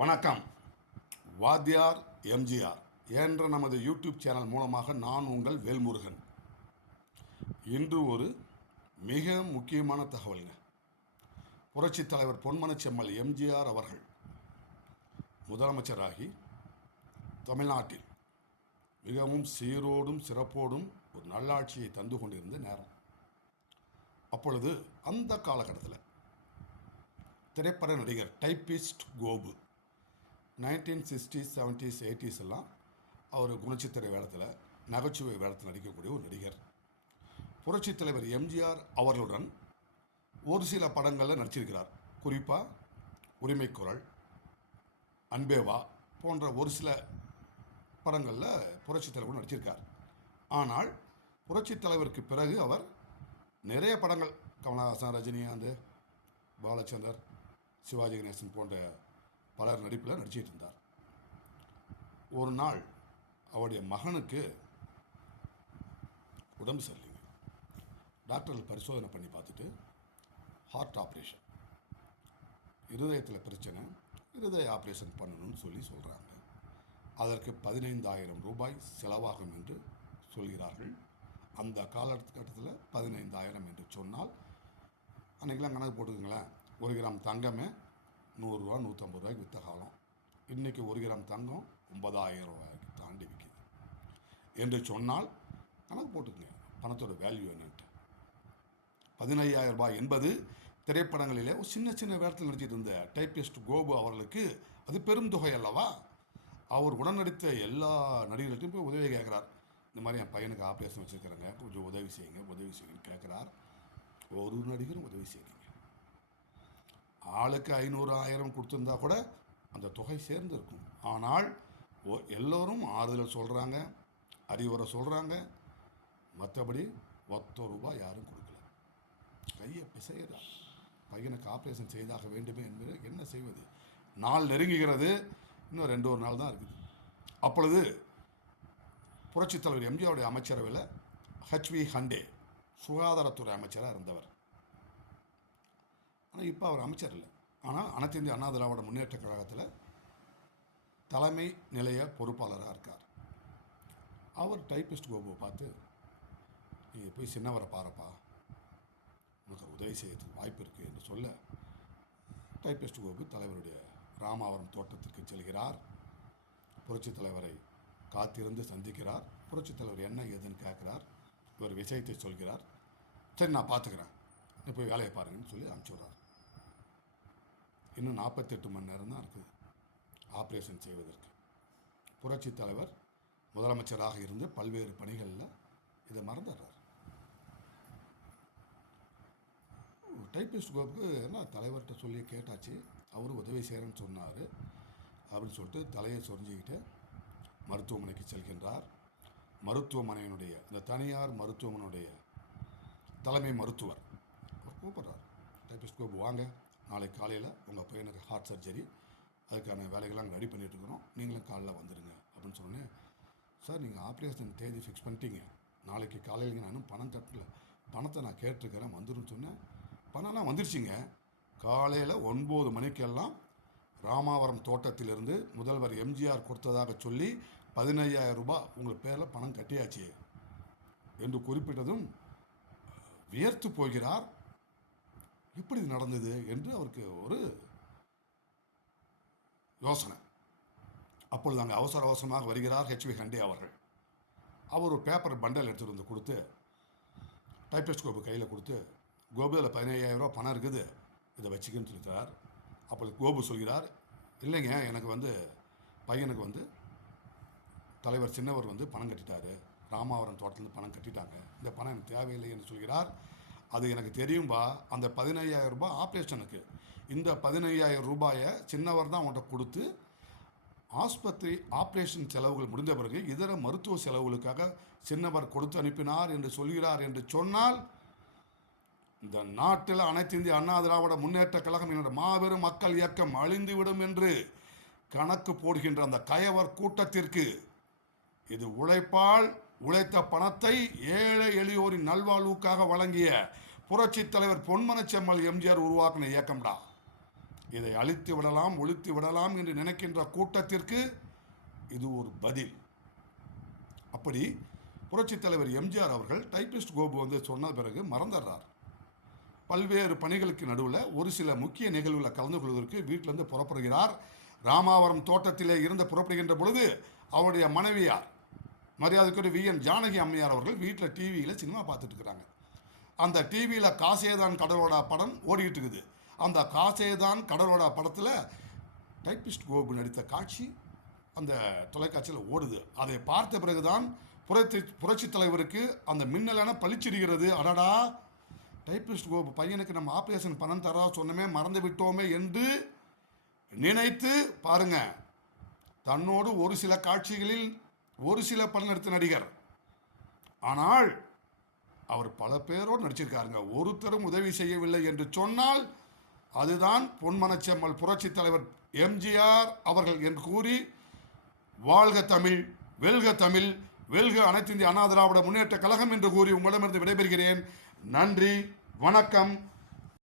வணக்கம். வாத்தியார் எம்ஜிஆர் என்ற நமது யூடியூப் சேனல் மூலமாக நான் உங்கள் வேல்முருகன். இன்று ஒரு மிக முக்கியமான தகவலுங்க. புரட்சித் தலைவர் பொன்மனச்செம்மல் எம்ஜிஆர் அவர்கள் முதலமைச்சராகி தமிழ்நாட்டில் மிகவும் சீரோடும் சிறப்போடும் ஒரு நல்லாட்சியை தந்து கொண்டிருந்த நேரம். அப்பொழுது அந்த காலகட்டத்தில் திரைப்பட நடிகர் typist Gopu 1960s 70s 80s எல்லாம் அவர் குணச்சித்திரை வேடத்தில் நகைச்சுவை வேடத்தில் நடிக்கக்கூடிய ஒரு நடிகர். புரட்சித் தலைவர் எம்ஜிஆர் அவர்களுடன் ஒரு சில படங்களில் நடிச்சிருக்கிறார். குறிப்பாக உரிமைக்குரல், அன்பேவா போன்ற ஒரு சில படங்களில் புரட்சித் தலைவர் நடிச்சிருக்கார். ஆனால் புரட்சித் தலைவருக்கு பிறகு அவர் நிறைய படங்கள் கமலஹாசன், ரஜினிகாந்த், பாலச்சந்தர், சிவாஜி கணேசன் போன்ற பலர் நடிப்பில் நடிச்சிட்டு இருந்தார். ஒரு நாள் அவருடைய மகனுக்கு உடம்பு சரியில்லைங்க. டாக்டர்கள் பரிசோதனை பண்ணி பார்த்துட்டு ஹார்ட் ஆப்ரேஷன், இருதயத்தில் பிரச்சனை, இருதய ஆப்ரேஷன் பண்ணணும்னு சொல்கிறாங்க. அதற்கு 15,000 ரூபாய் செலவாகும் என்று சொல்கிறார்கள். அந்த காலகட்டத்தில் 15,000 என்று சொன்னால் அன்றைக்கெலாம் கணக்கு போட்டுக்கோங்களேன், 1 கிராம் தங்கமே 100 ரூபா 150 ரூபாய்க்கு விற்ற காலம். இன்றைக்கி 1 கிராம் தங்கம் 9,000 ரூபாய்க்கு தாண்டி விற்கிது என்று சொன்னால் கணக்கு போட்டுக்குங்க பணத்தோட வேல்யூ என்னன்ட்டு. 15,000 ரூபாய் என்பது திரைப்படங்களிலே ஒரு சின்ன சின்ன வேடத்தில் நடிச்சிட்டு இருந்த டைப்பிஸ்ட் கோபு அவர்களுக்கு அது பெரும் தொகை அல்லவா. அவர் உடன் நடித்த எல்லா நடிகர்கள்ட்டையும் போய் உதவி கேட்குறார். இந்த மாதிரி என் பையனுக்கு ஆப்ரேஷன் வச்சுருக்கிறேங்க, கொஞ்சம் உதவி செய்யுங்கன்னு கேட்குறார். ஒரு நடிகரும் உதவி செய்யுங்க. ஆளுக்கு 500 1000 கொடுத்துருந்தா கூட அந்த தொகை சேர்ந்து இருக்கும். ஆனால் எல்லோரும் ஆறுதல் சொல்கிறாங்க, அறிவுரை சொல்கிறாங்க. மற்றபடி 10 ரூபாய் யாரும் கொடுக்கல. கையை பிசைகிறார். பையனுக்கு ஆப்ரேஷன் செய்தாக வேண்டுமே என்பது என்ன செய்வது. நாள் நெருங்குகிறது. இன்னும் 2 நாள் தான் இருக்குது. அப்பொழுது புரட்சித் தலைவர் எம்ஜிஆருடைய அமைச்சரவையில் HV ஹண்டே சுகாதாரத்துறை அமைச்சராக இருந்தவர். ஆனால் இப்போ அவர் அமைச்சர் இல்லை. ஆனால் அனைத்து இந்திய அண்ணா திராவிட முன்னேற்ற கழகத்தில் தலைமை நிலைய பொறுப்பாளராக இருக்கார். அவர் டைப்பிஸ்ட் கோபுவை பார்த்து, நீங்கள் போய் சின்னவரை பாருப்பா, உனக்கு உதவி செய்யறதுக்கு வாய்ப்பு இருக்குது என்று சொல்ல, டைப்பிஸ்ட் கோபு தலைவருடைய ராமாவரம் தோட்டத்திற்கு செல்கிறார். புரட்சித் தலைவரை காத்திருந்து சந்திக்கிறார். புரட்சித் தலைவர் என்ன ஏதுன்னு கேட்குறார். இவர் விஷயத்தை சொல்கிறார். சரி, நான் பார்த்துக்கிறேன், நீ போய் வேலையை பாருங்கன்னு சொல்லி அனுப்பிச்சி விட்றார். இன்னும் 48 மணி நேரம் தான் இருக்குது ஆப்ரேஷன் செய்வதற்கு. புரட்சித் தலைவர் முதலமைச்சராக இருந்து பல்வேறு பணிகளில் இதை மறந்துடுறார். டைப்பிஸ்ட் கோப்புக்கு என்ன தலைவர்கிட்ட சொல்லி கேட்டாச்சு, அவர் உதவி செய்கிறேன்னு சொன்னார் அப்படின்னு சொல்லிட்டு தலையை சொரிஞ்சிக்கிட்டு மருத்துவமனைக்கு செல்கின்றார். மருத்துவமனையினுடைய இந்த தனியார் மருத்துவமனையுடைய தலைமை மருத்துவர் அவர் கூப்பிட்றார். டைப்பிஸ்ட் கோப்பு வாங்க, நாளைக்கு காலையில் உங்கள் பையனுக்கு ஹார்ட் சர்ஜரி, அதுக்கான வேலைகள்லாம் ரெடி பண்ணிட்டுருக்குறோம், நீங்களும் காலையில் வந்துடுங்க அப்படின்னு சொன்னேன். சார், நீங்கள் ஆப்ரேஷன் தேதி ஃபிக்ஸ் பண்ணிட்டீங்க, நாளைக்கு காலையில் நானும் பணம் கட்டல, பணத்தை நான் கேட்டிருக்கிறேன் வந்துடும் சொன்னேன். பணம்லாம் வந்துருச்சுங்க. காலையில் 9 மணிக்கெல்லாம் ராமாவரம் தோட்டத்திலிருந்து முதல்வர் எம்ஜிஆர் கொடுத்ததாக சொல்லி 15,000 ரூபாய் உங்கள் பேரில் பணம் கட்டியாச்சு என்று குறிப்பிட்டதும் வியர்த்து போகிறார். எப்படி நடந்தது என்று அவருக்கு ஒரு யோசனை. அப்பொழுது அங்கே அவசரமாக வருகிறார் HV ஹண்டே அவர்கள். அவர் ஒரு பேப்பர் பண்டல் எடுத்துகிட்டு வந்து கொடுத்து டைப்பிஸ்ட் கோபு கையில் கொடுத்து, கோபு அதில் 15,000 ரூபா பணம் இருக்குது, இதை வச்சுக்கின்னு சொல்லிட்டார். அப்பொழுது கோபு சொல்கிறார், இல்லைங்க, எனக்கு பையனுக்கு தலைவர் சின்னவர் பணம் கட்டிட்டாரு, ராமாவரம் தோட்டத்துலேருந்து பணம் கட்டிட்டாங்க, இந்த பணம் எனக்கு தேவையில்லை என்று சொல்கிறார். அது எனக்கு தெரியும்பா, அந்த 15,000 ரூபாய் ஆப்ரேஷனுக்கு, இந்த 15,000 ரூபாயை சின்னவர் தான் அவங்கள்ட்ட கொடுத்து ஆஸ்பத்திரி ஆப்ரேஷன் செலவுகள் முடிந்த பிறகு இதர மருத்துவ செலவுகளுக்காக சின்னவர் கொடுத்து அனுப்பினார் என்று சொல்கிறார் என்று சொன்னால், இந்த நாட்டில் அனைத்து இந்திய அண்ணா திராவிட முன்னேற்ற கழகம் என்னோட மாபெரும் மக்கள் இயக்கம் அழிந்துவிடும் என்று கணக்கு போடுகின்ற அந்த கயவர் கூட்டத்திற்கு இது உழைப்பால் உழைத்த பணத்தை ஏழை எளியோரின் நல்வாழ்வுக்காக வழங்கிய புரட்சித் தலைவர் பொன்மனச்செம்மல் எம்ஜிஆர் உருவாக்கின இயக்கம்டா. இதை அழித்து விடலாம், ஒழித்து விடலாம் என்று நினைக்கின்ற கூட்டத்திற்கு இது ஒரு பதில். அப்படி புரட்சித் தலைவர் எம்ஜிஆர் அவர்கள் டைபிஸ்ட் கோபு வந்து சொன்ன பிறகு மறந்துடுறார். பல்வேறு பணிகளுக்கு நடுவில் ஒரு சில முக்கிய நிகழ்வுகளை கலந்து கொள்வதற்கு வீட்டிலிருந்து புறப்படுகிறார். ராமாவரம் தோட்டத்திலே இருந்து புறப்படுகின்ற பொழுது அவருடைய மனைவியார் மரியாதைக்குரிய விஎன் ஜானகி அம்மையார் அவர்கள் வீட்டில் டிவியில் சினிமா பார்த்துட்டு இருக்கிறாங்க. அந்த டிவியில் காசேதான் கடலோடா படம் ஓடிக்கிட்டு இருக்குது. அந்த காசேதான் கடலோடா படத்தில் டைபிஸ்ட் கோபு நடித்த காட்சி அந்த தொலைக்காட்சியில் ஓடுது. அதை பார்த்த பிறகுதான் புரட்சி தலைவருக்கு அந்த மின்னலான பளிச்சிடுகிறது. அடடா, டைபிஸ்ட் கோபு பையனுக்கு நம்ம ஆப்ரேஷன் பணம் தரா சொன்னமே மறந்து விட்டோமே என்று நினைத்து பாருங்க. தன்னோடு ஒரு சில காட்சிகளில் ஒரு சில படம் எடுத்த நடிகர், ஆனால் அவர் பல பேரோடு நடிச்சிருக்காருங்க. ஒருத்தரும் உதவி செய்யவில்லை என்று சொன்னால் அதுதான் பொன்மனச்செம்மல் புரட்சி தலைவர் எம்ஜிஆர் அவர்கள் என்று கூறி, வாழ்க தமிழ், வெல்க தமிழ், வெல்க அனைத்து இந்திய அண்ணா திராவிட முன்னேற்ற கழகம் என்று கூறி உங்களிடமிருந்து விடைபெறுகிறேன். நன்றி, வணக்கம்.